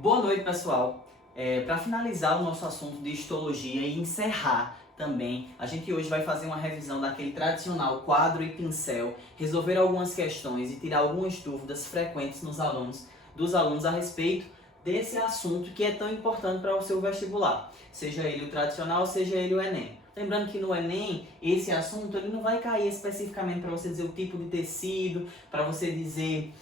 Boa noite, pessoal. Para finalizar o nosso assunto de histologia e encerrar também, a gente hoje vai fazer uma revisão daquele tradicional quadro e pincel, resolver algumas questões e tirar algumas dúvidas frequentes dos alunos a respeito desse assunto que é tão importante para o seu vestibular, seja ele o tradicional, seja ele o Enem. Lembrando que no Enem, esse assunto ele não vai cair especificamente para você dizer o tipo de tecido, para você dizer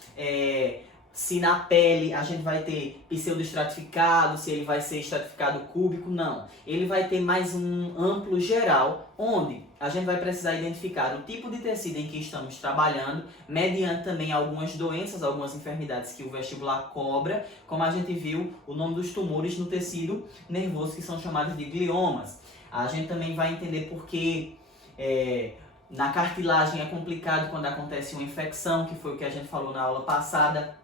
se na pele a gente vai ter pseudoestratificado, se ele vai ser estratificado cúbico, não. Ele vai ter mais um amplo geral, onde a gente vai precisar identificar o tipo de tecido em que estamos trabalhando, mediante também algumas doenças, algumas enfermidades que o vestibular cobra, como a gente viu o nome dos tumores no tecido nervoso, que são chamados de gliomas. A gente também vai entender por que na cartilagem é complicado quando acontece uma infecção, que foi o que a gente falou na aula passada,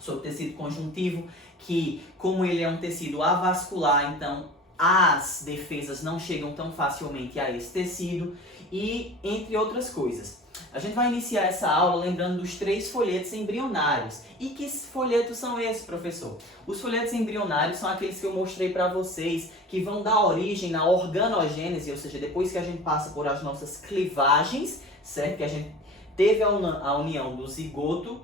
sobre o tecido conjuntivo, que como ele é um tecido avascular, então as defesas não chegam tão facilmente a esse tecido, e entre outras coisas. A gente vai iniciar essa aula lembrando dos 3 folhetos embrionários. E que folhetos são esses, professor? Os folhetos embrionários são aqueles que eu mostrei para vocês, que vão dar origem na organogênese, ou seja, depois que a gente passa por as nossas clivagens, certo? Que a gente teve a união do zigoto,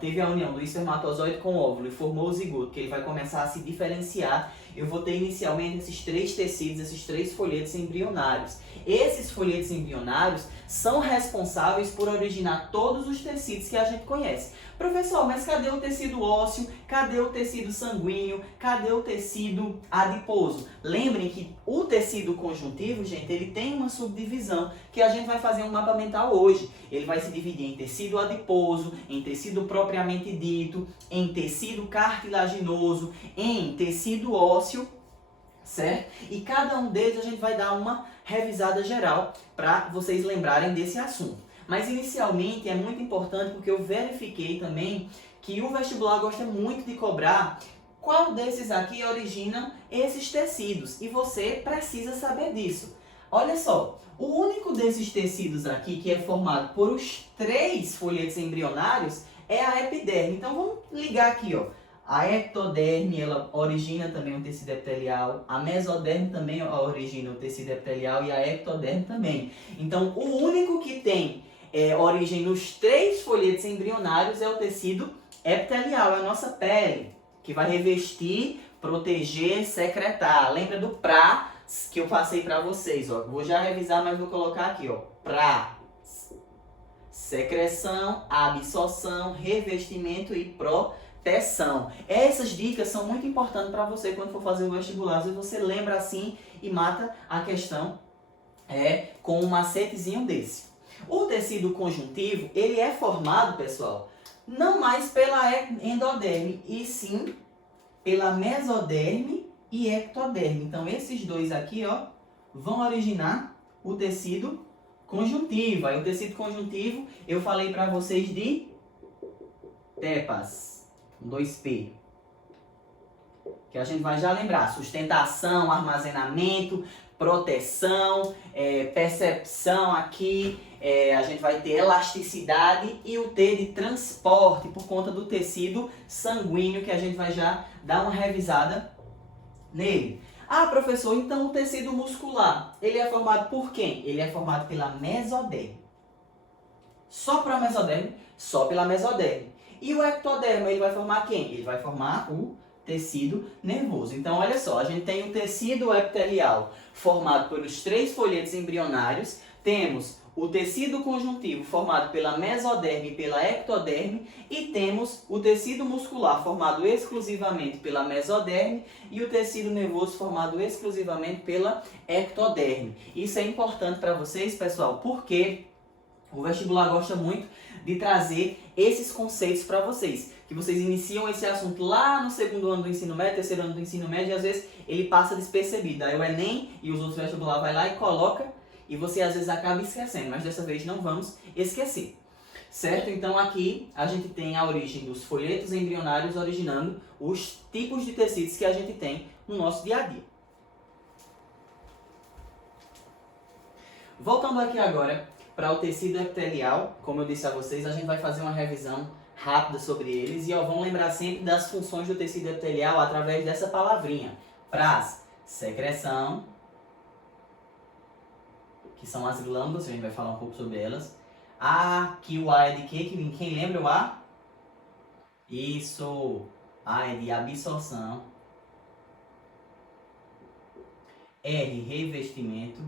teve a união do espermatozoide com o óvulo e formou o zigoto, que ele vai começar a se diferenciar. Eu vou ter inicialmente esses 3 tecidos, esses 3 folhetos embrionários. Esses folhetos embrionários são responsáveis por originar todos os tecidos que a gente conhece. Professor, mas cadê o tecido ósseo? Cadê o tecido sanguíneo? Cadê o tecido adiposo? Lembrem que o tecido conjuntivo, gente, ele tem uma subdivisão que a gente vai fazer um mapa mental hoje. Ele vai se dividir em tecido adiposo, em tecido propriamente dito, em tecido cartilaginoso, em tecido ósseo, certo? E cada um deles a gente vai dar uma revisada geral para vocês lembrarem desse assunto. Mas inicialmente é muito importante porque eu verifiquei também que o vestibular gosta muito de cobrar qual desses aqui originam esses tecidos. E você precisa saber disso. Olha só, o único desses tecidos aqui que é formado por os 3 folhetos embrionários é a epiderme. Então vamos ligar aqui, ó. A ectoderme, ela origina também o tecido epitelial, a mesoderme também origina o tecido epitelial e a ectoderme também. Então, o único que tem origem nos 3 folhetos embrionários é o tecido epitelial, é a nossa pele, que vai revestir, proteger, secretar. Lembra do PRA que eu passei para vocês, ó. Vou já revisar, mas vou colocar aqui, ó. PRA. Secreção, absorção, revestimento e proteção. Essas dicas são muito importantes para você quando for fazer o vestibular. Às vezes você lembra assim e mata a questão com um macetezinho desse. O tecido conjuntivo, ele é formado, pessoal, não mais pela endoderme, e sim pela mesoderme e ectoderme. Então, esses dois aqui, ó, vão originar o tecido conjuntivo. Aí, o tecido conjuntivo, eu falei para vocês de TEPAS, com 2P. Que a gente vai já lembrar, sustentação, armazenamento, proteção, percepção aqui, a gente vai ter elasticidade e o T de transporte por conta do tecido sanguíneo, que a gente vai já dar uma revisada nele. Ah, professor, então o tecido muscular, ele é formado por quem? Ele é formado pela mesoderme. Só para a mesoderme? Só pela mesoderme. E o ectoderma, ele vai formar quem? Ele vai formar o tecido nervoso. Então, olha só, a gente tem o tecido epitelial formado pelos 3 folhetos embrionários, temos o tecido conjuntivo formado pela mesoderme e pela ectoderme, e temos o tecido muscular formado exclusivamente pela mesoderme e o tecido nervoso formado exclusivamente pela ectoderme. Isso é importante para vocês, pessoal, porque o vestibular gosta muito de trazer esses conceitos para vocês, que vocês iniciam esse assunto lá no 2º ano do ensino médio, 3º ano do ensino médio, e às vezes ele passa despercebido. Aí o Enem e os outros vestibulares vai lá e coloca, e você às vezes acaba esquecendo, mas dessa vez não vamos esquecer. Certo? Então aqui a gente tem a origem dos folhetos embrionários originando os tipos de tecidos que a gente tem no nosso dia a dia. Voltando aqui agora para o tecido epitelial, como eu disse a vocês, a gente vai fazer uma revisão rápida sobre eles e vão lembrar sempre das funções do tecido epitelial através dessa palavrinha. Praz, secreção, que são as glândulas, a gente vai falar um pouco sobre elas. A, que o A é de quê? Quem lembra o A? Isso, A é de absorção. R, revestimento.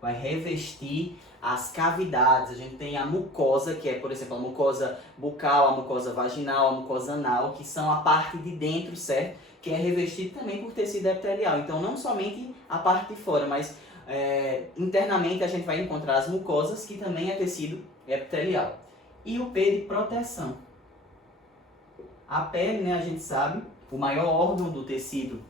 Vai revestir as cavidades. A gente tem a mucosa, que é, por exemplo, a mucosa bucal, a mucosa vaginal, a mucosa anal, que são a parte de dentro, certo? Que é revestido também por tecido epitelial. Então, não somente a parte de fora, mas internamente a gente vai encontrar as mucosas, que também é tecido epitelial. E o P de proteção. A pele, né, a gente sabe, o maior órgão do tecido,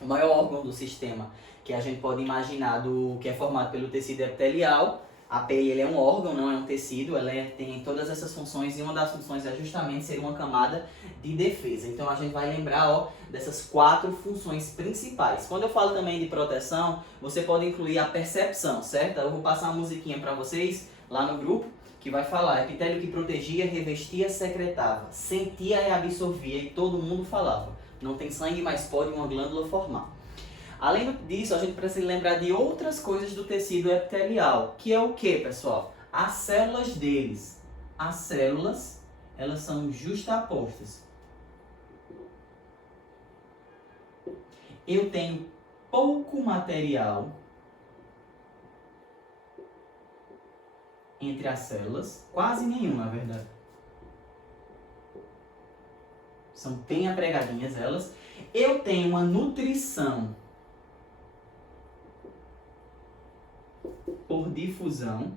o maior órgão do sistema que a gente pode imaginar que é formado pelo tecido epitelial. A pele ele é um órgão, não é um tecido, ela tem todas essas funções e uma das funções é justamente ser uma camada de defesa. Então a gente vai lembrar dessas 4 funções principais. Quando eu falo também de proteção, você pode incluir a percepção, certo? Eu vou passar uma musiquinha para vocês lá no grupo que vai falar: epitélio que protegia, revestia, secretava, sentia e absorvia, e todo mundo falava. Não tem sangue, mas pode uma glândula formar. Além disso, a gente precisa lembrar de outras coisas do tecido epitelial, que é o que, pessoal? As células deles. As células, elas são justapostas. Eu tenho pouco material entre as células, quase nenhum, na verdade. São bem apregadinhas elas. Eu tenho uma nutrição por difusão.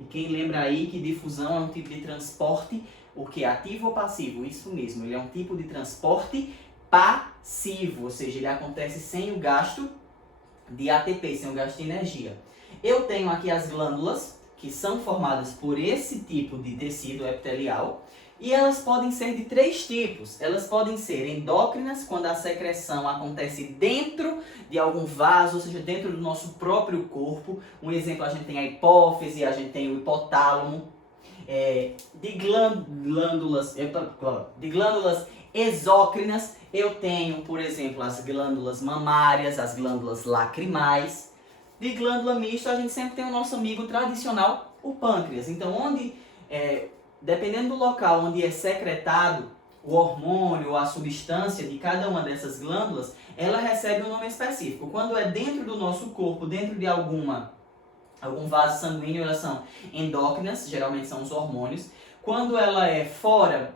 E quem lembra aí que difusão é um tipo de transporte, o que? Ativo ou passivo? Isso mesmo, ele é um tipo de transporte passivo, ou seja, ele acontece sem o gasto de ATP, sem o gasto de energia. Eu tenho aqui as glândulas, que são formadas por esse tipo de tecido epitelial, e elas podem ser de 3 tipos. Elas podem ser endócrinas, quando a secreção acontece dentro de algum vaso, ou seja, dentro do nosso próprio corpo. Um exemplo, a gente tem a hipófise, a gente tem o hipotálamo. De glândulas exócrinas, eu tenho, por exemplo, as glândulas mamárias, as glândulas lacrimais. De glândula mista, a gente sempre tem o nosso amigo tradicional, o pâncreas. Então, dependendo do local onde é secretado o hormônio ou a substância de cada uma dessas glândulas, ela recebe um nome específico. Quando é dentro do nosso corpo, dentro de algum vaso sanguíneo, elas são endócrinas, geralmente são os hormônios. Quando ela é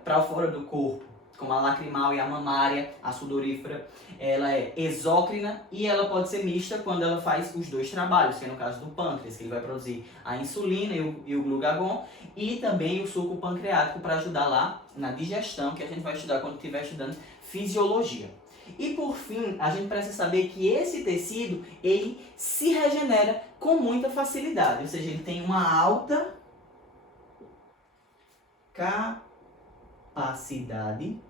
para fora do corpo, como a lacrimal e a mamária, a sudorífera, ela é exócrina, e ela pode ser mista quando ela faz os 2 trabalhos, que é no caso do pâncreas, que ele vai produzir a insulina e o glucagon, e também o suco pancreático para ajudar lá na digestão, que a gente vai estudar quando estiver estudando fisiologia. E por fim, a gente precisa saber que esse tecido, ele se regenera com muita facilidade, ou seja, ele tem uma alta capacidade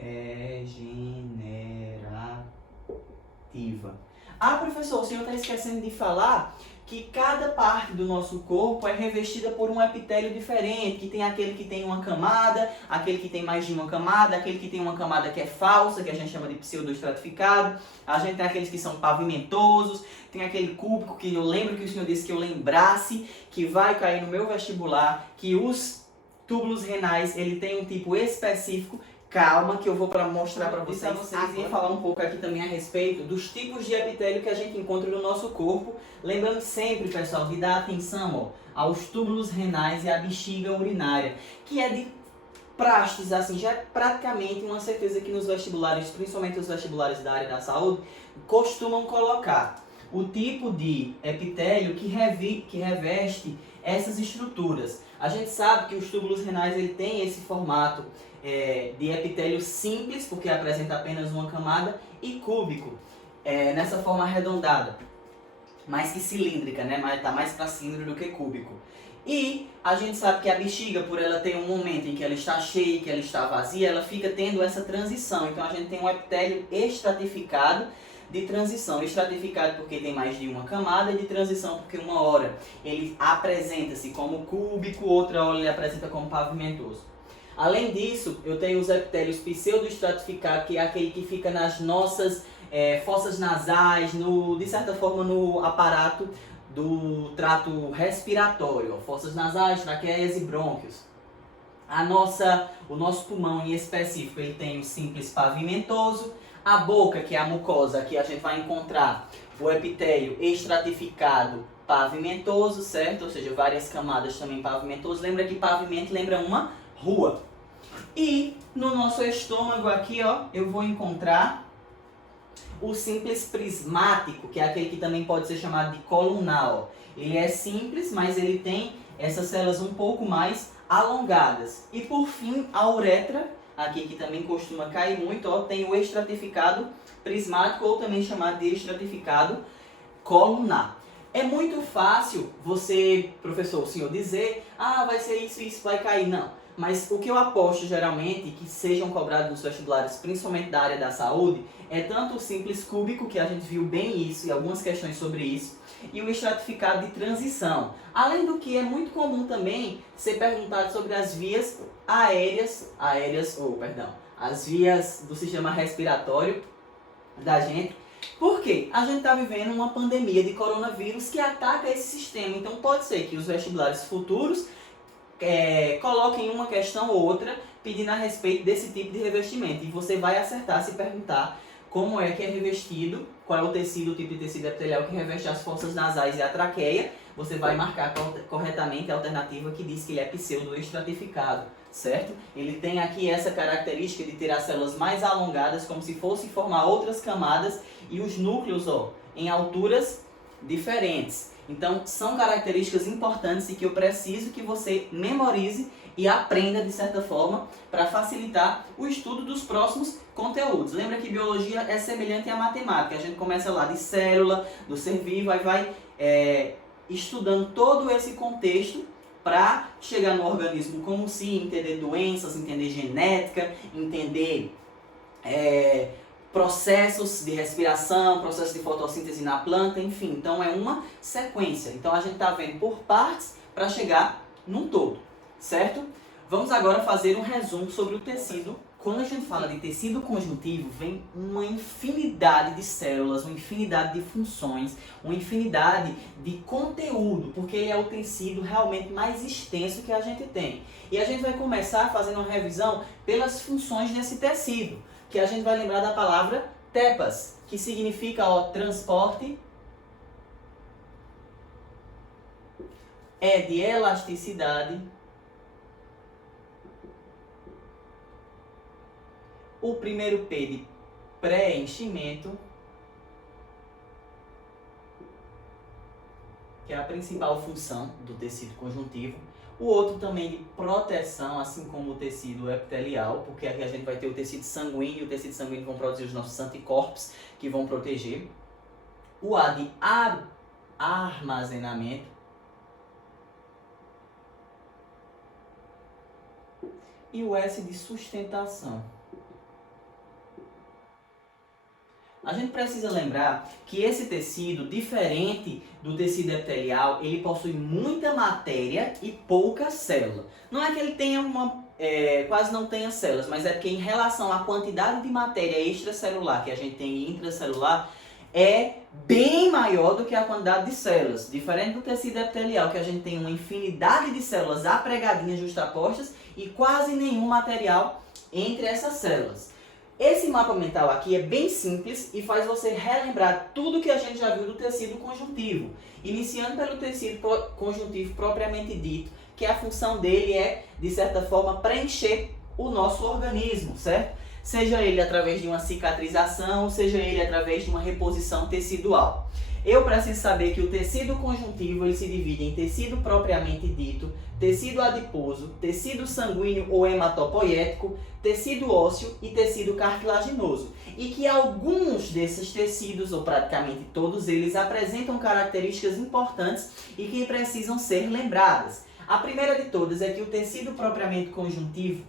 regenerativa. Ah, professor, o senhor está esquecendo de falar que cada parte do nosso corpo é revestida por um epitélio diferente, que tem aquele que tem uma camada, aquele que tem mais de uma camada, aquele que tem uma camada que é falsa, que a gente chama de pseudoestratificado, a gente tem aqueles que são pavimentosos, tem aquele cúbico que eu lembro que o senhor disse que eu lembrasse, que vai cair no meu vestibular, que os túbulos renais, ele tem um tipo específico. Calma que eu vou mostrar para vocês e falar um pouco aqui também a respeito dos tipos de epitélio que a gente encontra no nosso corpo. Lembrando sempre, pessoal, de dar atenção aos túbulos renais e à bexiga urinária, que é de praxis, assim, já é praticamente uma certeza que nos vestibulares, principalmente os vestibulares da área da saúde, costumam colocar o tipo de epitélio que reveste essas estruturas. A gente sabe que os túbulos renais ele tem esse formato de epitélio simples, porque apresenta apenas uma camada, e cúbico, nessa forma arredondada, mais que cilíndrica, né? Mas tá mais para cilindro do que cúbico. E a gente sabe que a bexiga, por ela ter um momento em que ela está cheia, que ela está vazia, ela fica tendo essa transição. Então a gente tem um epitélio estratificado de transição. Estratificado porque tem mais de uma camada, e de transição porque uma hora ele apresenta-se como cúbico, outra hora ele apresenta como pavimentoso. Além disso, eu tenho os epitélios pseudoestratificados, que é aquele que fica nas nossas fossas nasais, de certa forma no aparato do trato respiratório, fossas nasais, traqueias e brônquios. O nosso pulmão em específico, ele tem o simples pavimentoso. A boca, que é a mucosa, aqui a gente vai encontrar o epitélio estratificado pavimentoso, certo? Ou seja, várias camadas também pavimentoso. Lembra que pavimento lembra uma rua. E no nosso estômago aqui, ó, eu vou encontrar o simples prismático, que é aquele que também pode ser chamado de colunal. Ele é simples, mas ele tem essas células um pouco mais alongadas. E por fim, a uretra, aqui que também costuma cair muito, ó, tem o estratificado prismático, ou também chamado de estratificado colunar. É muito fácil você, professor, o senhor dizer, vai ser isso vai cair. Não. Mas o que eu aposto geralmente que sejam cobrados nos vestibulares, principalmente da área da saúde, é tanto o simples cúbico, que a gente viu bem isso e algumas questões sobre isso, e o estratificado de transição. Além do que é muito comum também ser perguntado sobre as vias as vias do sistema respiratório da gente. Por quê? A gente está vivendo uma pandemia de coronavírus que ataca esse sistema. Então pode ser que os vestibulares futuros coloquem uma questão ou outra pedindo a respeito desse tipo de revestimento. E você vai acertar se perguntar como é que é revestido, qual é o tecido, o tipo de tecido epitelial que reveste as fossas nasais e a traqueia. Você vai marcar corretamente a alternativa que diz que ele é pseudoestratificado, certo? Ele tem aqui essa característica de ter as células mais alongadas, como se fosse formar outras camadas, e os núcleos, em alturas diferentes. Então, são características importantes e que eu preciso que você memorize e aprenda, de certa forma, para facilitar o estudo dos próximos conteúdos. Lembra que biologia é semelhante à matemática. A gente começa lá de célula, do ser vivo, aí vai estudando todo esse contexto para chegar no organismo como se, entender doenças, entender genética, entender processos de respiração, processos de fotossíntese na planta, enfim. Então é uma sequência. Então a gente está vendo por partes para chegar num todo, certo? Vamos agora fazer um resumo sobre o tecido. Quando a gente fala de tecido conjuntivo, vem uma infinidade de células, uma infinidade de funções, uma infinidade de conteúdo, porque ele é o tecido realmente mais extenso que a gente tem. E a gente vai começar fazendo uma revisão pelas funções desse tecido, que a gente vai lembrar da palavra TEPAS, que significa transporte de elasticidade. O primeiro P de preenchimento, que é a principal função do tecido conjuntivo. O outro também de proteção, assim como o tecido epitelial, porque aqui a gente vai ter o tecido sanguíneo, e o tecido sanguíneo vão produzir os nossos anticorpos, que vão proteger. O A de armazenamento. E o S de sustentação. A gente precisa lembrar que esse tecido, diferente do tecido epitelial, ele possui muita matéria e pouca célula. Não é que ele tenha quase não tenha células, mas é porque em relação à quantidade de matéria extracelular que a gente tem e intracelular, é bem maior do que a quantidade de células. Diferente do tecido epitelial, que a gente tem uma infinidade de células apregadinhas, justapostas, e quase nenhum material entre essas células. Esse mapa mental aqui é bem simples e faz você relembrar tudo que a gente já viu do tecido conjuntivo. Iniciando pelo tecido conjuntivo propriamente dito, que a função dele é, de certa forma, preencher o nosso organismo, certo? Seja ele através de uma cicatrização, seja ele através de uma reposição tecidual. Eu preciso saber que o tecido conjuntivo ele se divide em tecido propriamente dito, tecido adiposo, tecido sanguíneo ou hematopoético, tecido ósseo e tecido cartilaginoso. E que alguns desses tecidos, ou praticamente todos eles, apresentam características importantes e que precisam ser lembradas. A primeira de todas é que o tecido propriamente conjuntivo,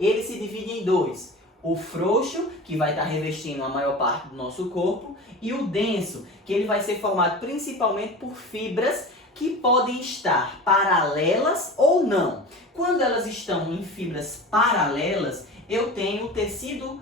ele se divide em dois. o frouxo, que vai estar revestindo a maior parte do nosso corpo, e o denso, que ele vai ser formado principalmente por fibras que podem estar paralelas ou não. Quando elas estão em fibras paralelas, eu tenho o tecido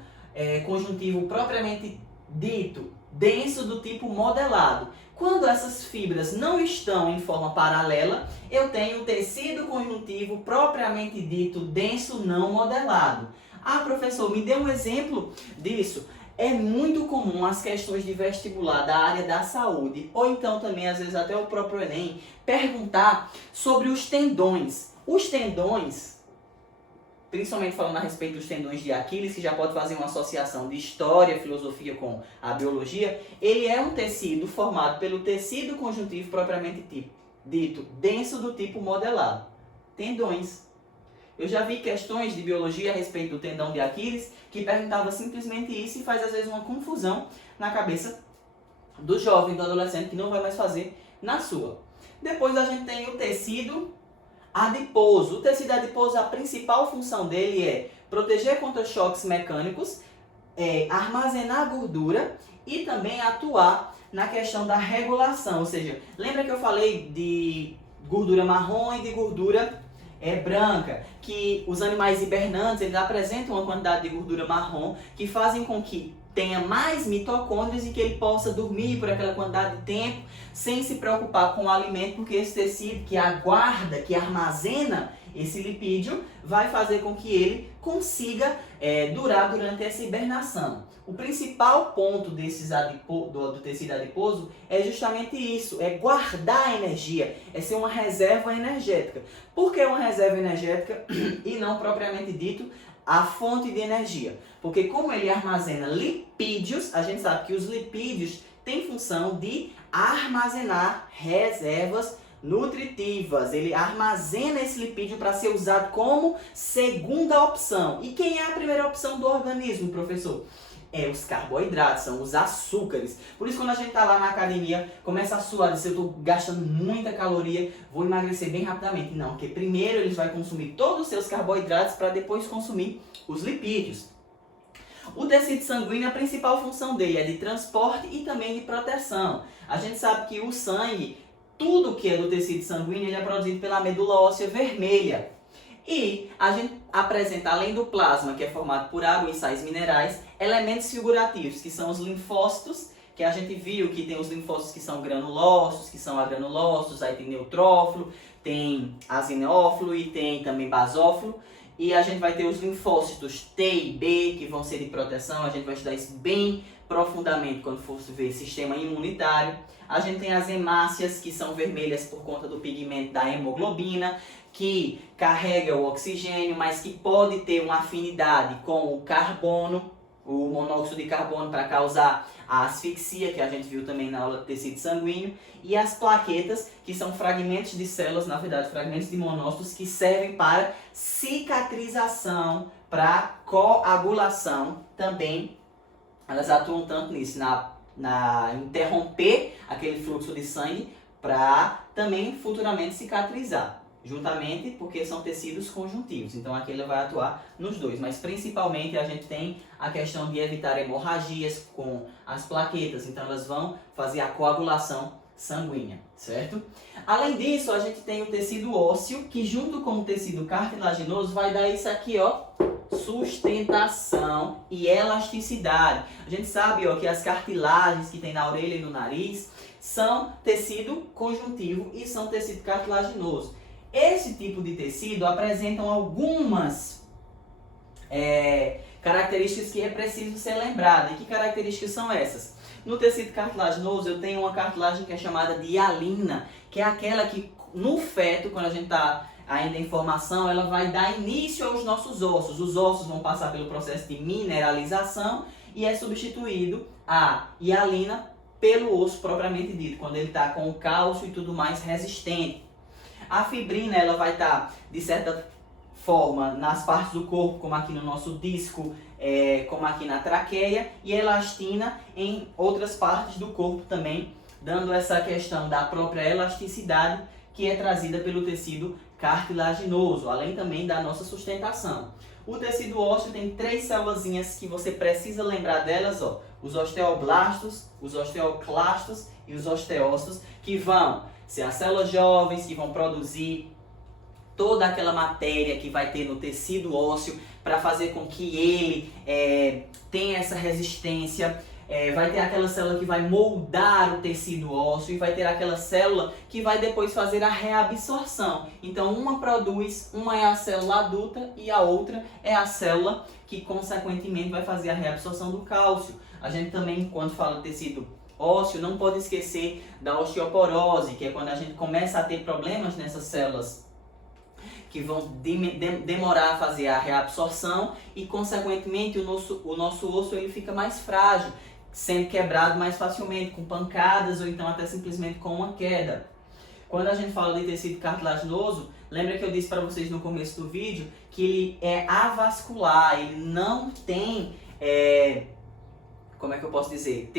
conjuntivo propriamente dito, denso do tipo modelado. Quando essas fibras não estão em forma paralela, eu tenho o tecido conjuntivo propriamente dito, denso não modelado. Ah, professor, me dê um exemplo disso. É muito comum as questões de vestibular da área da saúde, ou então também, às vezes, até o próprio Enem, perguntar sobre os tendões. Os tendões, principalmente falando a respeito dos tendões de Aquiles, que já pode fazer uma associação de história, filosofia com a biologia, ele é um tecido formado pelo tecido conjuntivo propriamente dito, denso do tipo modelado. Tendões. Eu já vi questões de biologia a respeito do tendão de Aquiles que perguntava simplesmente isso e faz às vezes uma confusão na cabeça do jovem, do adolescente, que não vai mais fazer na sua. Depois a gente tem o tecido adiposo. O tecido adiposo, a principal função dele é proteger contra choques mecânicos, armazenar gordura e também atuar na questão da regulação. Ou seja, lembra que eu falei de gordura marrom e de gordura branca, que os animais hibernantes eles apresentam uma quantidade de gordura marrom que fazem com que tenha mais mitocôndrias e que ele possa dormir por aquela quantidade de tempo sem se preocupar com o alimento, porque esse tecido que aguarda, que armazena esse lipídio, vai fazer com que ele consiga durar durante essa hibernação. O principal ponto do tecido adiposo é justamente isso, é guardar a energia, é ser uma reserva energética. Por que uma reserva energética e não propriamente dito a fonte de energia? Porque como ele armazena lipídios, a gente sabe que os lipídios têm função de armazenar reservas nutritivas. Ele armazena esse lipídio para ser usado como segunda opção. E quem é a primeira opção do organismo, professor? Os carboidratos, são os açúcares. Por isso, quando a gente está lá na academia, começa a suar, diz, eu estou gastando muita caloria, vou emagrecer bem rapidamente. Não, porque primeiro eles vão consumir todos os seus carboidratos para depois consumir os lipídios. O tecido sanguíneo, a principal função dele é de transporte e também de proteção. A gente sabe que o sangue, tudo que é do tecido sanguíneo, ele é produzido pela medula óssea vermelha. E a gente apresenta, além do plasma, que é formado por água e sais minerais, elementos figurativos, que são os linfócitos, que a gente viu que tem os linfócitos que são granulócitos, que são agranulócitos, aí tem neutrófilo, tem azinófilo e tem também basófilo. E a gente vai ter os linfócitos T e B, que vão ser de proteção, a gente vai estudar isso bem profundamente quando for ver sistema imunitário. A gente tem as hemácias, que são vermelhas por conta do pigmento da hemoglobina, que carrega o oxigênio, mas que pode ter uma afinidade com o carbono, o monóxido de carbono, para causar a asfixia, que a gente viu também na aula de tecido sanguíneo, e as plaquetas, que são fragmentos de células, na verdade, fragmentos de monócitos, que servem para cicatrização, para coagulação também. Elas atuam tanto nisso, na interromper aquele fluxo de sangue, para também futuramente cicatrizar. Juntamente, porque são tecidos conjuntivos, então aqui ele vai atuar nos dois, mas principalmente a gente tem a questão de evitar hemorragias com as plaquetas, então elas vão fazer a coagulação sanguínea, certo? Além disso, a gente tem o tecido ósseo, que junto com o tecido cartilaginoso vai dar isso aqui, ó, sustentação e elasticidade. A gente sabe, ó, que as cartilagens que tem na orelha e no nariz são tecido conjuntivo e são tecido cartilaginoso. Esse tipo de tecido apresentam algumas características que é preciso ser lembrado. E que características são essas? No tecido cartilaginoso eu tenho uma cartilagem que é chamada de hialina, que é aquela que no feto, quando a gente está ainda em formação, ela vai dar início aos nossos ossos. Os ossos vão passar pelo processo de mineralização e é substituído a hialina pelo osso propriamente dito, quando ele está com o cálcio e tudo mais resistente. A fibrina ela vai estar, de certa forma, nas partes do corpo, como aqui no nosso disco, como aqui na traqueia, e a elastina em outras partes do corpo também, dando essa questão da própria elasticidade que é trazida pelo tecido cartilaginoso, além também da nossa sustentação. O tecido ósseo tem 3 célulazinhas que você precisa lembrar delas, ó, os osteoblastos, os osteoclastos e os osteócitos, que vão ser as células jovens, que vão produzir toda aquela matéria que vai ter no tecido ósseo para fazer com que ele tenha essa resistência. Vai ter aquela célula que vai moldar o tecido ósseo e vai ter aquela célula que vai depois fazer a reabsorção. Então uma produz, uma é a célula adulta e a outra é a célula que consequentemente vai fazer a reabsorção do cálcio. A gente também, quando fala de tecido ósseo, não pode esquecer da osteoporose, que é quando a gente começa a ter problemas nessas células que vão demorar a fazer a reabsorção e consequentemente o nosso osso ele fica mais frágil, sendo quebrado mais facilmente com pancadas ou então até simplesmente com uma queda. Quando a gente fala de tecido cartilaginoso, lembra que eu disse para vocês no começo do vídeo que ele é avascular, ele não tem, como é que eu posso dizer,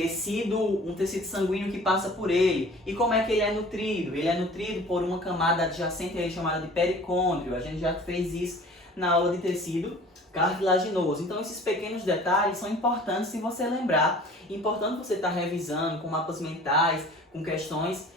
um tecido sanguíneo que passa por ele. E como é que ele é nutrido? Ele é nutrido por uma camada adjacente aí chamada de pericôndrio. A gente já fez isso na aula de tecido cartilaginoso. Então esses pequenos detalhes são importantes se você lembrar. Importante você estar revisando com mapas mentais, com questões,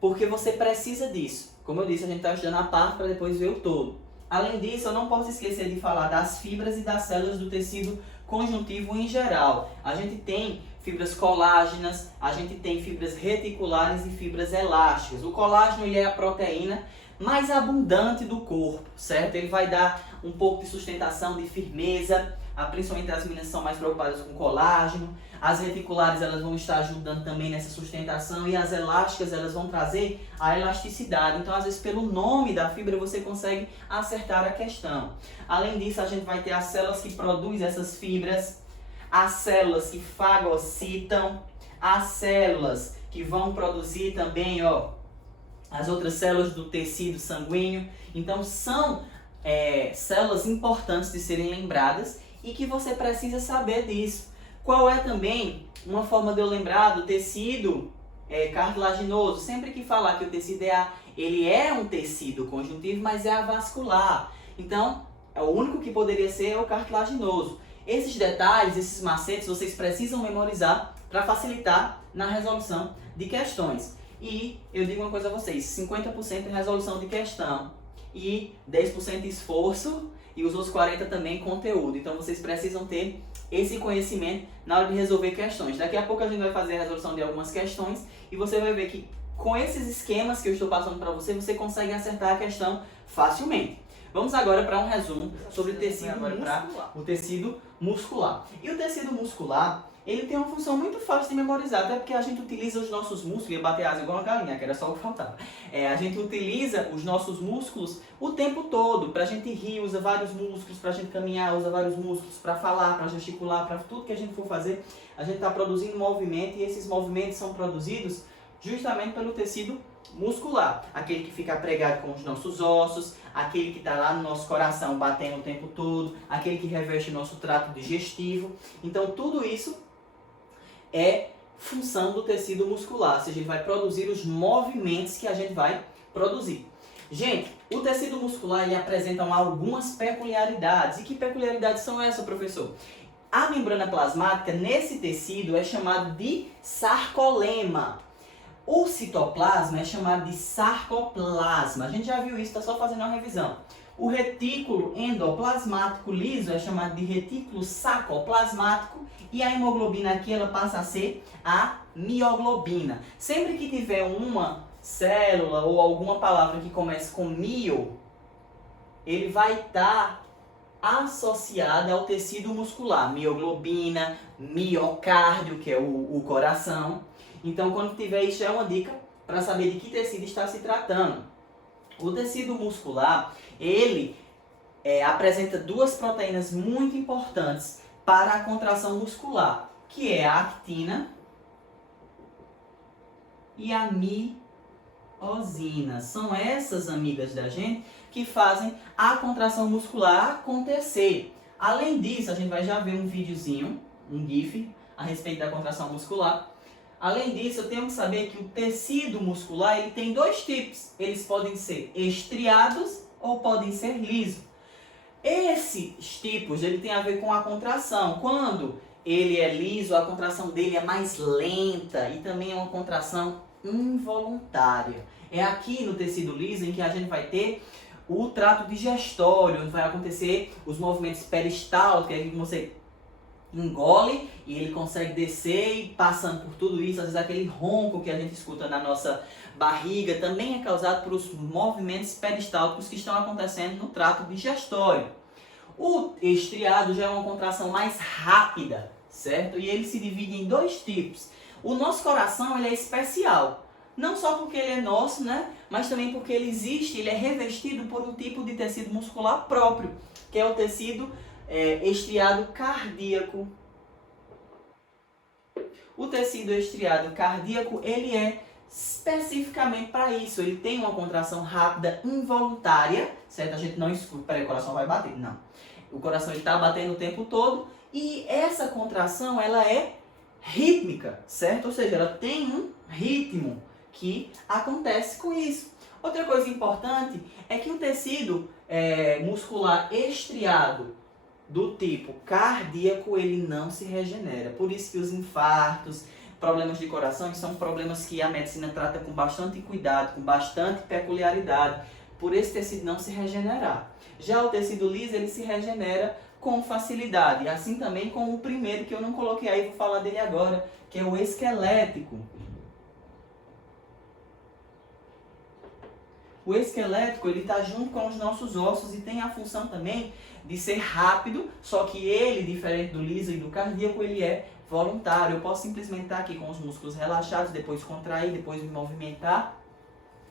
porque você precisa disso. Como eu disse, a gente está estudando a parte para depois ver o todo. Além disso, eu não posso esquecer de falar das fibras e das células do tecido conjuntivo em geral. A gente tem fibras colágenas, a gente tem fibras reticulares e fibras elásticas. O colágeno ele é a proteína mais abundante do corpo, certo? Ele vai dar um pouco de sustentação, de firmeza, principalmente as meninas são mais preocupadas com colágeno. As reticulares elas vão estar ajudando também nessa sustentação e as elásticas elas vão trazer a elasticidade. Então, às vezes, pelo nome da fibra você consegue acertar a questão. Além disso, a gente vai ter as células que produzem essas fibras, as células que fagocitam, as células que vão produzir também, ó, as outras células do tecido sanguíneo. Então, são células importantes de serem lembradas e que você precisa saber disso. Qual é também uma forma de eu lembrar do tecido cartilaginoso? Sempre que falar que o tecido ele é um tecido conjuntivo, mas é avascular. Então, o único que poderia ser é o cartilaginoso. Esses detalhes, esses macetes, vocês precisam memorizar para facilitar na resolução de questões. E eu digo uma coisa a vocês, 50% é resolução de questão e 10% esforço e os outros 40% também conteúdo. Então vocês precisam ter esse conhecimento na hora de resolver questões. Daqui a pouco a gente vai fazer a resolução de algumas questões e você vai ver que com esses esquemas que eu estou passando para você, você consegue acertar a questão facilmente. Vamos agora para um resumo sobre o tecido muscular. O tecido muscular. E o tecido muscular, ele tem uma função muito fácil de memorizar, até porque a gente utiliza os nossos músculos, ia bater asa igual uma galinha, que era só o que faltava. A gente utiliza os nossos músculos o tempo todo, pra gente rir, usa vários músculos, pra gente caminhar, usa vários músculos, pra falar, pra gesticular, pra tudo que a gente for fazer, a gente está produzindo movimento e esses movimentos são produzidos justamente pelo tecido muscular, aquele que fica pregado com os nossos ossos, aquele que está lá no nosso coração batendo o tempo todo, aquele que reveste o nosso trato digestivo. Então tudo isso é função do tecido muscular, ou seja, ele vai produzir os movimentos que a gente vai produzir. Gente, o tecido muscular ele apresenta algumas peculiaridades. E que peculiaridades são essas, professor? A membrana plasmática nesse tecido é chamada de sarcolema. O citoplasma é chamado de sarcoplasma. A gente já viu isso, está só fazendo uma revisão. O retículo endoplasmático liso é chamado de retículo sarcoplasmático. E a hemoglobina aqui ela passa a ser a mioglobina. Sempre que tiver uma célula ou alguma palavra que comece com mio, ele vai estar associada ao tecido muscular. Mioglobina, miocárdio, que é o coração. Então, quando tiver isso, é uma dica para saber de que tecido está se tratando. O tecido muscular, ele apresenta duas proteínas muito importantes para a contração muscular, que é a actina e a miosina. São essas amigas da gente que fazem a contração muscular acontecer. Além disso, a gente vai já ver um videozinho, um GIF, a respeito da contração muscular. Além disso, eu tenho que saber que o tecido muscular ele tem dois tipos. Eles podem ser estriados ou podem ser lisos. Esses tipos ele tem a ver com a contração. Quando ele é liso, a contração dele é mais lenta e também é uma contração involuntária. É aqui no tecido liso em que a gente vai ter o trato digestório, onde vai acontecer os movimentos peristálticos, que é que você engole e ele consegue descer e passando por tudo isso, às vezes aquele ronco que a gente escuta na nossa barriga também é causado por os movimentos peristálticos que estão acontecendo no trato digestório. O estriado já é uma contração mais rápida, certo? E ele se divide em dois tipos. O nosso coração ele é especial, não só porque ele é nosso, né? Mas também porque ele existe, ele é revestido por um tipo de tecido muscular próprio, que é o tecido estriado cardíaco. O tecido estriado cardíaco, ele é especificamente para isso. Ele tem uma contração rápida involuntária, certo? A gente não escuta, peraí, o coração vai bater, não. O coração está batendo o tempo todo e essa contração, ela é rítmica, certo? Ou seja, ela tem um ritmo que acontece com isso. Outra coisa importante é que o tecido muscular estriado do tipo cardíaco, ele não se regenera. Por isso que os infartos, problemas de coração, são problemas que a medicina trata com bastante cuidado, com bastante peculiaridade, por esse tecido não se regenerar. Já o tecido liso, ele se regenera com facilidade, assim também como o primeiro que eu não coloquei aí, vou falar dele agora, que é o esquelético. O esquelético, ele está junto com os nossos ossos e tem a função também de ser rápido, só que ele, diferente do liso e do cardíaco, ele é voluntário. Eu posso simplesmente estar aqui com os músculos relaxados, depois contrair, depois me movimentar,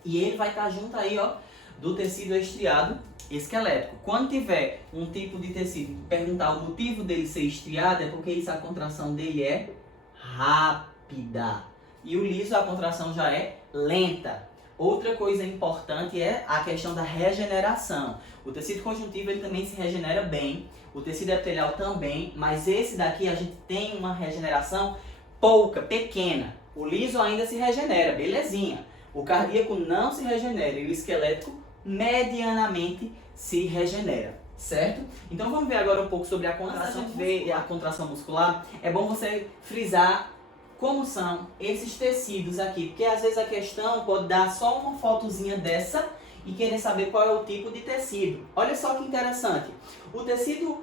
e ele vai estar junto aí, ó, do tecido estriado esquelético. Quando tiver um tipo de tecido que perguntar o motivo dele ser estriado, é porque a contração dele é rápida. E o liso, a contração já é lenta. Outra coisa importante é a questão da regeneração. O tecido conjuntivo ele também se regenera bem, o tecido epitelial também, mas esse daqui a gente tem uma regeneração pouca, pequena. O liso ainda se regenera, belezinha. O cardíaco não se regenera e o esquelético medianamente se regenera, certo? Então vamos ver agora um pouco sobre a contração. Antes de ver a contração muscular, é bom você frisar como são esses tecidos aqui, porque às vezes a questão pode dar só uma fotozinha dessa e querer saber qual é o tipo de tecido. Olha só que interessante, o tecido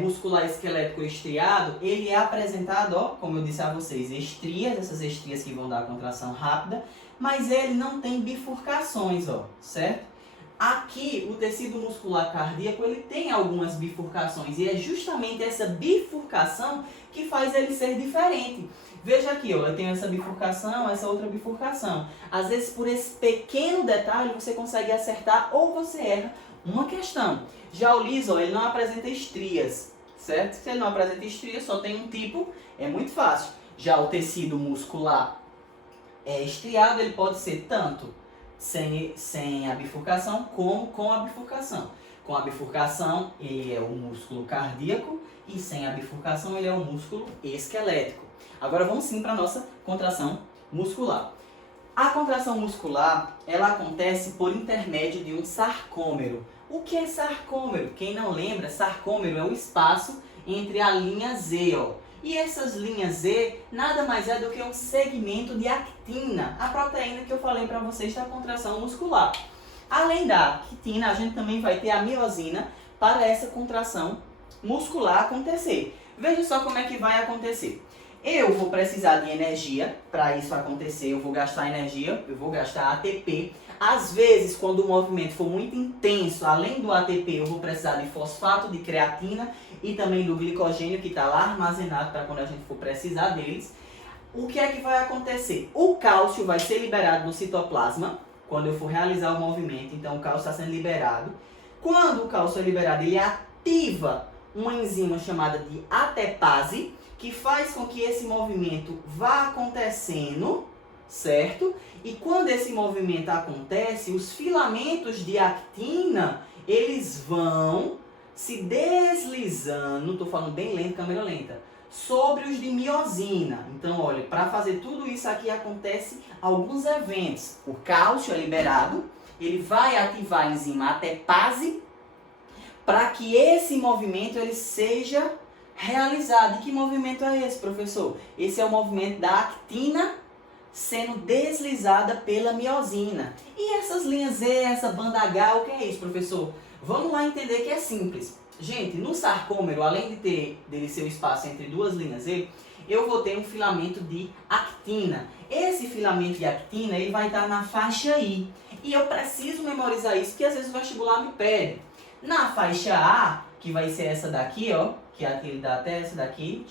muscular esquelético estriado, ele é apresentado, ó, como eu disse a vocês, estrias, essas estrias que vão dar a contração rápida, mas ele não tem bifurcações, ó, certo? Aqui, o tecido muscular cardíaco, ele tem algumas bifurcações e é justamente essa bifurcação que faz ele ser diferente. Veja aqui, ó, eu tenho essa bifurcação, essa outra bifurcação. Às vezes, por esse pequeno detalhe, você consegue acertar ou você erra uma questão. Já o liso, ó, ele não apresenta estrias, certo? Se ele não apresenta estrias, só tem um tipo, é muito fácil. Já o tecido muscular estriado, ele pode ser tanto sem a bifurcação como com a bifurcação. Com a bifurcação, ele é o músculo cardíaco e sem a bifurcação, ele é o músculo esquelético. Agora vamos sim para a nossa contração muscular. A contração muscular, ela acontece por intermédio de um sarcômero. O que é sarcômero? Quem não lembra, sarcômero é o espaço entre a linha Z, ó. E essas linhas Z nada mais é do que um segmento de actina, a proteína que eu falei para vocês da contração muscular. Além da actina, a gente também vai ter a miosina para essa contração muscular acontecer. Veja só como é que vai acontecer. Eu vou precisar de energia para isso acontecer, eu vou gastar energia, eu vou gastar ATP. Às vezes, quando o movimento for muito intenso, além do ATP, eu vou precisar de fosfato, de creatina e também do glicogênio que está lá armazenado para quando a gente for precisar deles. O que é que vai acontecer? O cálcio vai ser liberado no citoplasma quando eu for realizar o movimento, então o cálcio está sendo liberado. Quando o cálcio é liberado, ele ativa uma enzima chamada de ATPase, que faz com que esse movimento vá acontecendo, certo? E quando esse movimento acontece, os filamentos de actina, eles vão se deslizando, estou falando bem lento, câmera lenta, sobre os de miosina. Então, olha, para fazer tudo isso aqui acontece alguns eventos. O cálcio é liberado, ele vai ativar a enzima ATPase para que esse movimento ele seja realizado. E que movimento é esse, professor? Esse é o movimento da actina sendo deslizada pela miosina. E essas linhas Z, essa banda H, o que é isso, professor? Vamos lá entender que é simples. Gente, no sarcômero, além dele ser o espaço entre duas linhas Z, eu vou ter um filamento de actina. Esse filamento de actina ele vai estar na faixa I. E eu preciso memorizar isso, porque às vezes o vestibular me pede. Na faixa A, que vai ser essa daqui, ó, que é aquele da até essa daqui,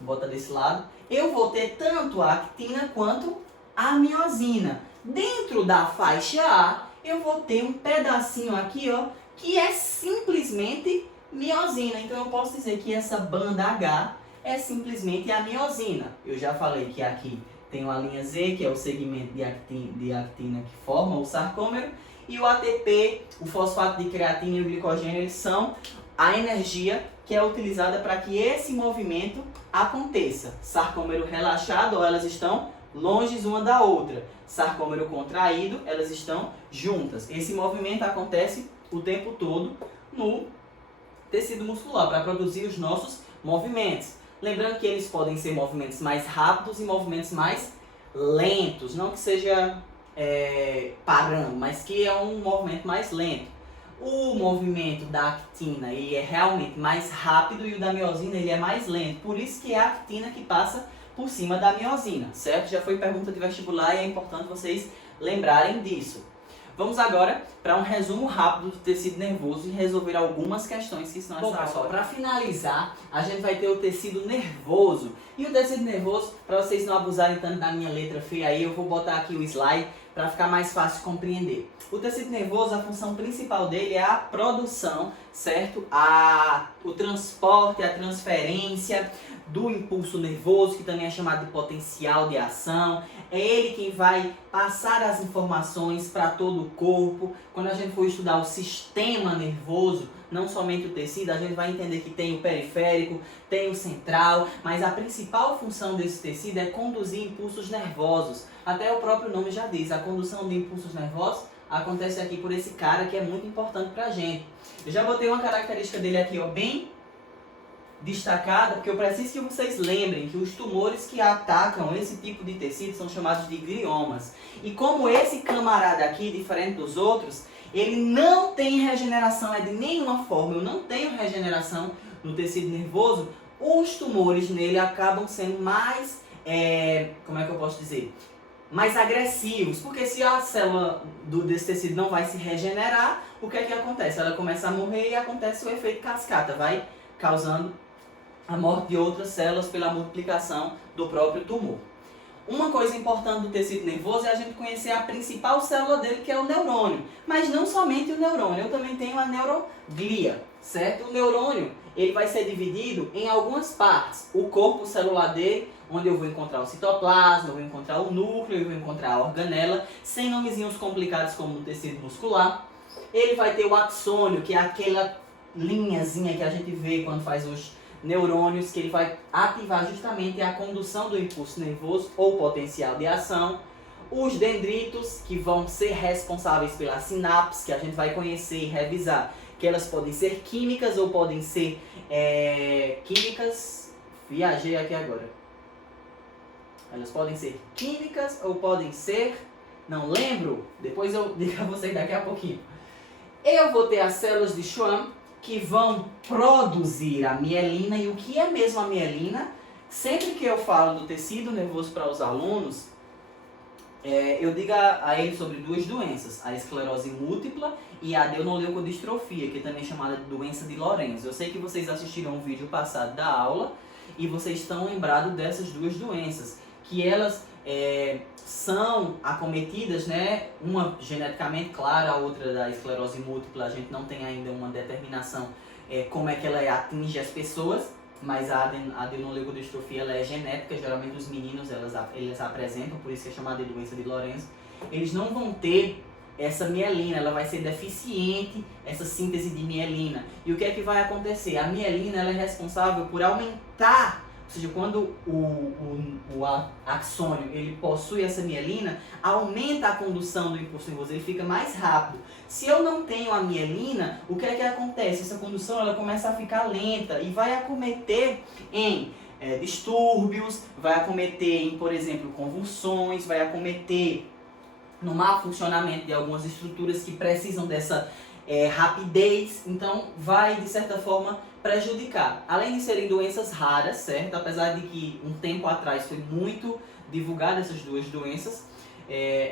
bota desse lado, eu vou ter tanto a actina quanto a miosina. Dentro da faixa A, eu vou ter um pedacinho aqui, ó, que é simplesmente miosina. Então eu posso dizer que essa banda H é simplesmente a miosina. Eu já falei que aqui tem uma linha Z, que é o segmento de actina que forma o sarcômero, e o ATP, o fosfato de creatina e o glicogênio, eles são a energia que é utilizada para que esse movimento aconteça. Sarcômero relaxado, elas estão longe uma da outra. Sarcômero contraído, elas estão juntas. Esse movimento acontece o tempo todo no tecido muscular para produzir os nossos movimentos. Lembrando que eles podem ser movimentos mais rápidos e movimentos mais lentos. Não que seja parando, mas que é um movimento mais lento. O movimento da actina ele é realmente mais rápido e o da miosina ele é mais lento. Por isso que é a actina que passa por cima da miosina, certo? Já foi pergunta de vestibular e é importante vocês lembrarem disso. Vamos agora para um resumo rápido do tecido nervoso e resolver algumas questões que estão nessa aula. Para finalizar, a gente vai ter o tecido nervoso. E o tecido nervoso, para vocês não abusarem tanto da minha letra feia aí, eu vou botar aqui o slide para ficar mais fácil de compreender. O tecido nervoso, a função principal dele é a produção, certo? O transporte, a transferência do impulso nervoso, que também é chamado de potencial de ação. É ele quem vai passar as informações para todo o corpo. Quando a gente for estudar o sistema nervoso, não somente o tecido, a gente vai entender que tem o periférico, tem o central, mas a principal função desse tecido é conduzir impulsos nervosos. Até o próprio nome já diz, a condução de impulsos nervosos acontece aqui por esse cara que é muito importante pra gente. Eu já botei uma característica dele aqui, ó, bem destacada, porque eu preciso que vocês lembrem que os tumores que atacam esse tipo de tecido são chamados de gliomas. E como esse camarada aqui, diferente dos outros, ele não tem regeneração de nenhuma forma, eu não tenho regeneração no tecido nervoso, os tumores nele acabam sendo mais, como é que eu posso dizer? Mais agressivos, porque se a célula desse tecido não vai se regenerar, o que é que acontece? Ela começa a morrer e acontece o efeito cascata, vai causando a morte de outras células pela multiplicação do próprio tumor. Uma coisa importante do tecido nervoso é a gente conhecer a principal célula dele, que é o neurônio. Mas não somente o neurônio, eu também tenho a neuroglia, certo? O neurônio ele vai ser dividido em algumas partes. O corpo celular dele, onde eu vou encontrar o citoplasma, eu vou encontrar o núcleo, eu vou encontrar a organela, sem nomezinhos complicados como no tecido muscular. Ele vai ter o axônio, que é aquela linhazinha que a gente vê quando faz os neurônios, que ele vai ativar justamente a condução do impulso nervoso ou potencial de ação. Os dendritos, que vão ser responsáveis pela sinapse, que a gente vai conhecer e revisar, que elas podem ser químicas ou podem ser químicas, viajei aqui agora. Elas podem ser químicas ou podem ser, não lembro, depois eu digo a vocês daqui a pouquinho. Eu vou ter as células de Schwann, que vão produzir a mielina. E o que é mesmo a mielina? Sempre que eu falo do tecido nervoso para os alunos, eu digo a eles sobre duas doenças, a esclerose múltipla e a adrenoleucodistrofia, que também é chamada de doença de Lorenz. Eu sei que vocês assistiram um vídeo passado da aula e vocês estão lembrados dessas duas doenças, que elas são acometidas, né? Uma geneticamente, claro, a outra da esclerose múltipla, a gente não tem ainda uma determinação como é que ela atinge as pessoas, mas a adrenoleucodistrofia ela é genética, geralmente os meninos eles apresentam, por isso que é chamada de doença de Lorenz. Eles não vão ter essa mielina, ela vai ser deficiente, essa síntese de mielina. E o que é que vai acontecer? A mielina ela é responsável por aumentar seja, quando o axônio ele possui essa mielina, aumenta a condução do impulso nervoso, ele fica mais rápido. Se eu não tenho a mielina, o que é que acontece? Essa condução ela começa a ficar lenta e vai acometer em distúrbios, vai acometer em, por exemplo, convulsões, vai acometer no mau funcionamento de algumas estruturas que precisam dessa rapidez, então vai, de certa forma, prejudicar. Além de serem doenças raras, certo? Apesar de que um tempo atrás foi muito divulgada essas duas doenças,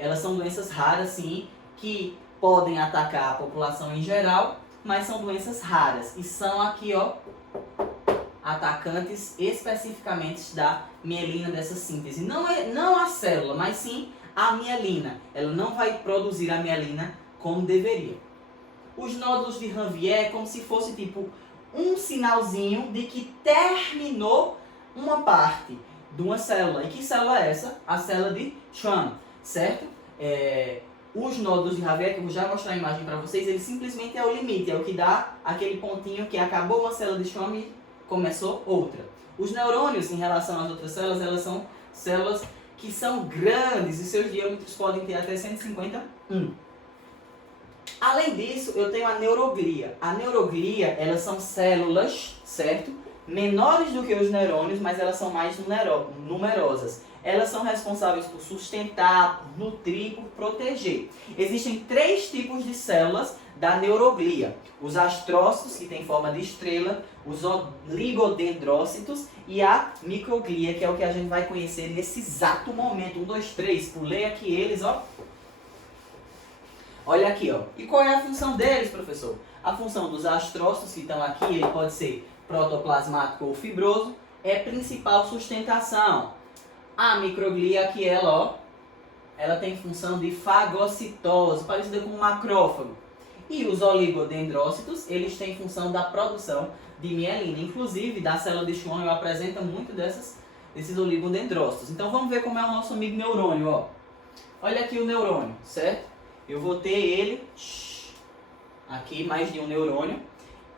elas são doenças raras, sim, que podem atacar a população em geral, mas são doenças raras e são aqui, ó, atacantes especificamente da mielina dessa síntese. Não a célula, mas sim a mielina. Ela não vai produzir a mielina como deveria. Os nódulos de Ranvier é como se fosse tipo um sinalzinho de que terminou uma parte de uma célula. E que célula é essa? A célula de Schwann, certo? Os nódulos de Ranvier, que eu vou já mostrar a imagem para vocês, ele simplesmente é o limite, é o que dá aquele pontinho que acabou uma célula de Schwann e começou outra. Os neurônios, em relação às outras células, elas são células que são grandes e seus diâmetros podem ter até 151. Além disso, eu tenho a neuroglia. A neuroglia, elas são células, certo? Menores do que os neurônios, mas elas são mais numerosas. Elas são responsáveis por sustentar, por nutrir, por proteger. Existem 3 tipos de células da neuroglia. Os astrócitos, que tem forma de estrela, os oligodendrócitos e a microglia, que é o que a gente vai conhecer nesse exato momento. 1, 2, 3, pulei aqui eles, ó. Olha aqui, ó. E qual é a função deles, professor? A função dos astrócitos que estão aqui, ele pode ser protoplasmático ou fibroso, é principal sustentação. A microglia aqui, ela tem função de fagocitose, parecida com um macrófago. E os oligodendrócitos, eles têm função da produção de mielina. Inclusive, da célula de Schwann, eu apresento muito desses oligodendrócitos. Então, vamos ver como é o nosso amigo neurônio, ó. Olha aqui o neurônio, certo? Eu vou ter ele, aqui mais de um neurônio,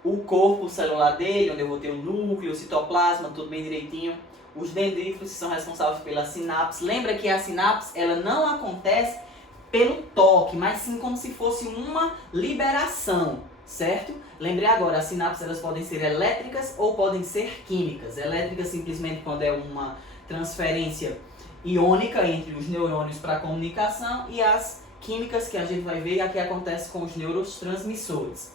o corpo celular dele, onde eu vou ter o núcleo, o citoplasma, tudo bem direitinho, os dendrícitos que são responsáveis pela sinapse. Lembra que a sinapse ela não acontece pelo toque, mas sim como se fosse uma liberação, certo? Lembrei agora, as sinapses elas podem ser elétricas ou podem ser químicas. Elétricas simplesmente quando é uma transferência iônica entre os neurônios para comunicação, e as químicas que a gente vai ver aqui acontece com os neurotransmissores.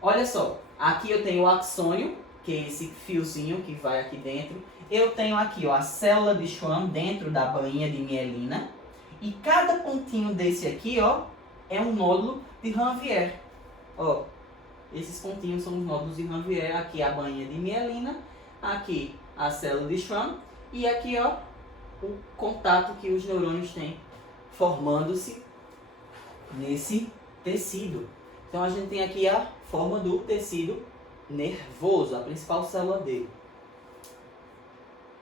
Olha só, aqui eu tenho o axônio, que é esse fiozinho que vai aqui dentro. Eu tenho aqui, ó, a célula de Schwann dentro da bainha de mielina. E cada pontinho desse aqui, ó, é um nódulo de Ranvier. Ó, esses pontinhos são os nódulos de Ranvier. Aqui a bainha de mielina, aqui a célula de Schwann e aqui, ó, o contato que os neurônios têm formando-se nesse tecido. Então a gente tem aqui a forma do tecido nervoso, a principal célula dele.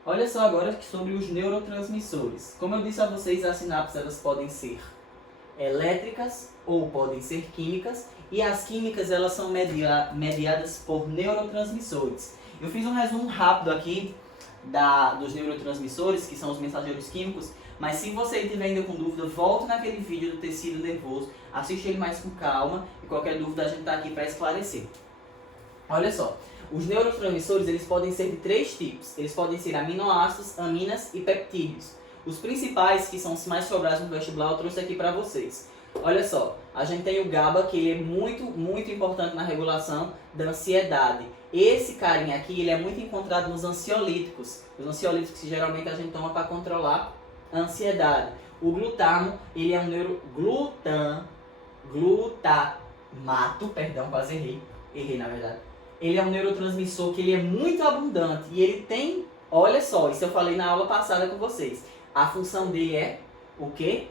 Olha só agora sobre os neurotransmissores. Como eu disse a vocês, as sinapses elas podem ser elétricas ou podem ser químicas, e as químicas elas são mediadas por neurotransmissores. Eu fiz um resumo rápido aqui dos neurotransmissores, que são os mensageiros químicos, mas se você estiver ainda com dúvida, volte naquele vídeo do tecido nervoso, assiste ele mais com calma, e qualquer dúvida a gente está aqui para esclarecer. Olha só, os neurotransmissores eles podem ser de 3 tipos. Eles podem ser aminoácidos, aminas e peptídeos. Os principais, que são os mais sobrados no vestibular, eu trouxe aqui para vocês. Olha só, a gente tem o GABA, que ele é muito importante na regulação da ansiedade. Esse carinha aqui, ele é muito encontrado nos ansiolíticos. Os ansiolíticos que geralmente a gente toma para controlar a ansiedade. O glutamo, ele é um glutamato, perdão, quase errei na verdade. Ele é um neurotransmissor que ele é muito abundante e ele tem, olha só, isso eu falei na aula passada com vocês. A função dele é o quê?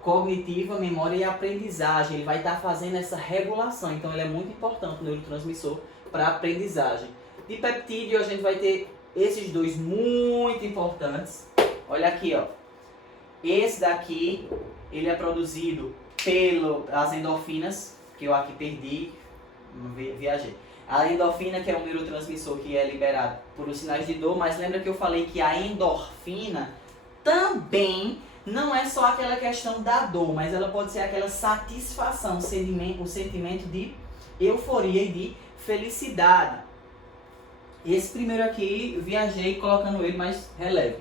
Cognitiva, memória e aprendizagem. Ele vai estar fazendo essa regulação, então ele é muito importante, o neurotransmissor, para aprendizagem. De peptídeo a gente vai ter esses dois muito importantes. Olha aqui, ó. Esse daqui, ele é produzido pelas endorfinas, que eu aqui perdi, viajei. A endorfina, que é um neurotransmissor que é liberado por os sinais de dor, mas lembra que eu falei que a endorfina também não é só aquela questão da dor, mas ela pode ser aquela satisfação, o sentimento de euforia e de felicidade. Esse primeiro aqui, eu viajei colocando ele mais releve.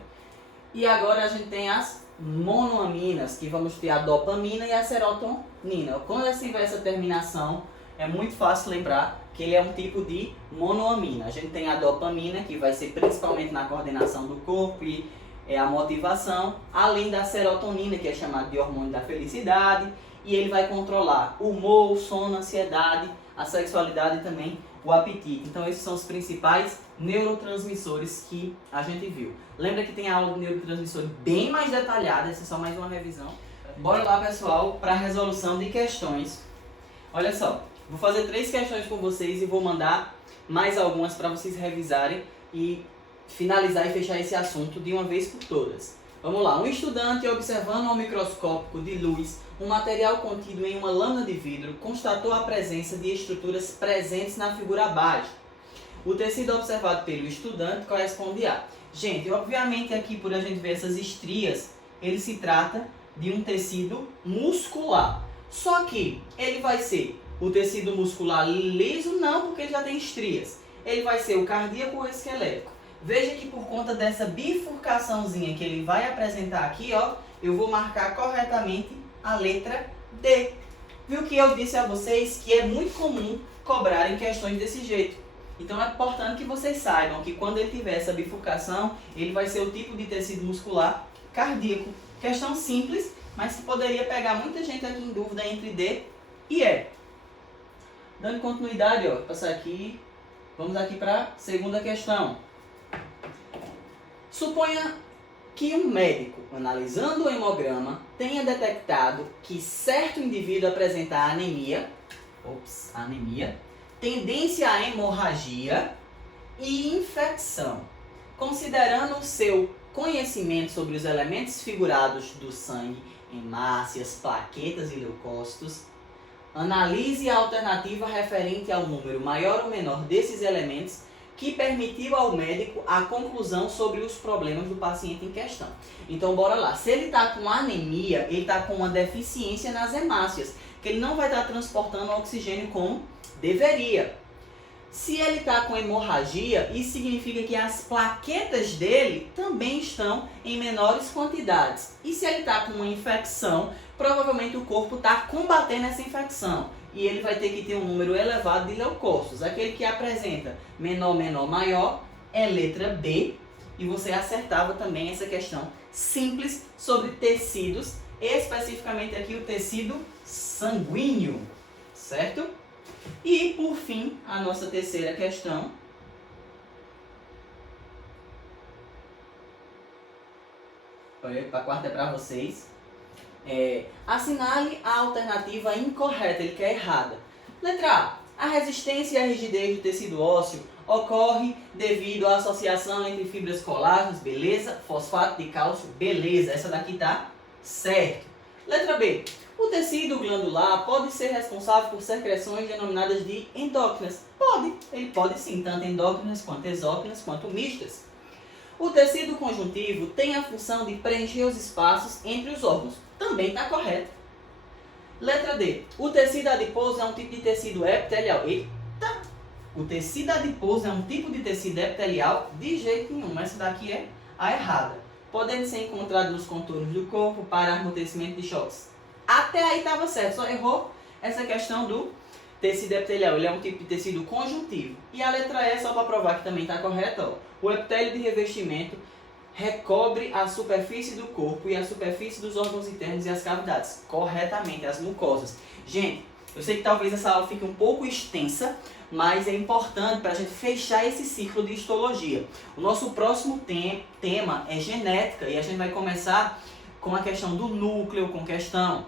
E agora a gente tem as monoaminas, que vamos ter a dopamina e a serotonina. Quando essa tiver essa terminação, é muito fácil lembrar que ele é um tipo de monoamina. A gente tem a dopamina, que vai ser principalmente na coordenação do corpo e a motivação, além da serotonina, que é chamada de hormônio da felicidade, e ele vai controlar o humor, o sono, a ansiedade, a sexualidade e também o apetite. Então esses são os principais neurotransmissores que a gente viu. Lembra que tem a aula de neurotransmissores bem mais detalhada, essa é só mais uma revisão. Bora lá, pessoal, para a resolução de questões. Olha só, vou fazer 3 questões com vocês e vou mandar mais algumas para vocês revisarem e finalizar e fechar esse assunto de uma vez por todas. Vamos lá. Um estudante, observando ao microscópio de luz um material contido em uma lâmina de vidro, constatou a presença de estruturas presentes na figura abaixo. O tecido observado pelo estudante corresponde a... Gente, obviamente aqui por a gente ver essas estrias, ele se trata de um tecido muscular. Só que ele vai ser o tecido muscular liso? Não, porque ele já tem estrias. Ele vai ser o cardíaco ou esquelético. Veja que por conta dessa bifurcaçãozinha que ele vai apresentar aqui, ó, eu vou marcar corretamente a letra D. Viu que eu disse a vocês que é muito comum cobrarem questões desse jeito. Então é importante que vocês saibam que quando ele tiver essa bifurcação, ele vai ser o tipo de tecido muscular cardíaco. Questão simples, mas que poderia pegar muita gente aqui em dúvida entre D e E. Dando continuidade, ó, passar aqui, vamos aqui para a segunda questão. Suponha que um médico, analisando o hemograma, tenha detectado que certo indivíduo apresenta anemia, tendência à hemorragia e infecção. Considerando o seu conhecimento sobre os elementos figurados do sangue, hemácias, plaquetas e leucócitos, analise a alternativa referente ao número maior ou menor desses elementos que permitiu ao médico a conclusão sobre os problemas do paciente em questão. Então, bora lá. Se ele está com anemia, ele está com uma deficiência nas hemácias, que ele não vai estar transportando oxigênio como deveria. Se ele está com hemorragia, isso significa que as plaquetas dele também estão em menores quantidades. E se ele está com uma infecção, provavelmente o corpo está combatendo essa infecção. E ele vai ter que ter um número elevado de leucócitos. Aquele que apresenta menor, menor, maior é letra B. E você acertava também essa questão simples sobre tecidos, especificamente aqui o tecido sanguíneo, certo? E, por fim, a nossa terceira questão. A quarta é para vocês. Assinale a alternativa incorreta, ele quer errada. Letra A. A resistência e a rigidez do tecido ósseo ocorre devido à associação entre fibras colágenas, beleza? Fosfato de cálcio, beleza. Essa daqui tá certo. Letra B. O tecido glandular pode ser responsável por secreções denominadas de endócrinas. Pode, ele pode sim, tanto endócrinas quanto exócrinas quanto mistas. O tecido conjuntivo tem a função de preencher os espaços entre os órgãos. Também está correto. Letra D. O tecido adiposo é um tipo de tecido epitelial. Eita! O tecido adiposo é um tipo de tecido epitelial? De jeito nenhum. Essa daqui é a errada. Podendo ser encontrado nos contornos do corpo para amortecimento de choques. Até aí estava certo, só errou essa questão do tecido epitelial. Ele é um tipo de tecido conjuntivo. E a letra E, só para provar que também está correta, ó. O epitélio de revestimento recobre a superfície do corpo e a superfície dos órgãos internos e as cavidades. Corretamente, as mucosas. Gente, eu sei que talvez essa aula fique um pouco extensa, mas é importante para a gente fechar esse ciclo de histologia. O nosso próximo tema é genética e a gente vai começar com a questão do núcleo, com questão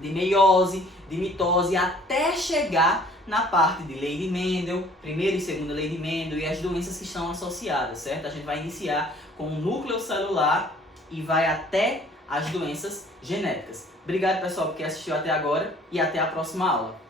de meiose, de mitose, até chegar na parte de lei de Mendel, primeira e segunda lei de Mendel e as doenças que estão associadas, certo? A gente vai iniciar com o núcleo celular e vai até as doenças genéticas. Obrigado, pessoal, porque assistiu até agora e até a próxima aula.